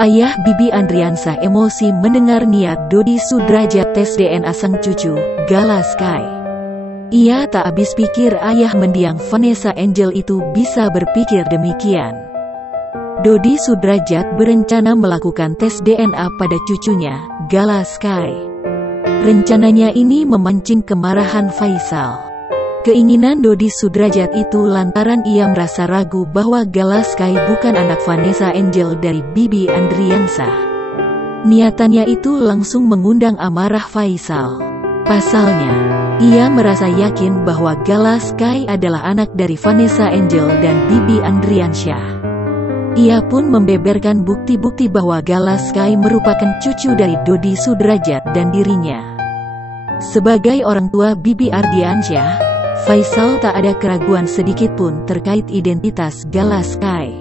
Ayah Bibi Andriansah emosi mendengar niat Dodi Sudrajat tes DNA sang cucu, Gala Sky. Ia tak habis pikir ayah mendiang Vanessa Angel itu bisa berpikir demikian. Dodi Sudrajat berencana melakukan tes DNA pada cucunya, Gala Sky. Rencananya ini memancing kemarahan Faisal. Keinginan Dodi Sudrajat itu lantaran ia merasa ragu bahwa Gala Sky bukan anak Vanessa Angel dari Bibi Andriansah. Niatannya itu langsung mengundang amarah Faisal. Pasalnya, ia merasa yakin bahwa Gala Sky adalah anak dari Vanessa Angel dan Bibi Andriansah. Ia pun membeberkan bukti-bukti bahwa Gala Sky merupakan cucu dari Dodi Sudrajat dan dirinya. Sebagai orang tua Bibi Andriansah, Faisal tak ada keraguan sedikit pun terkait identitas Gala Sky.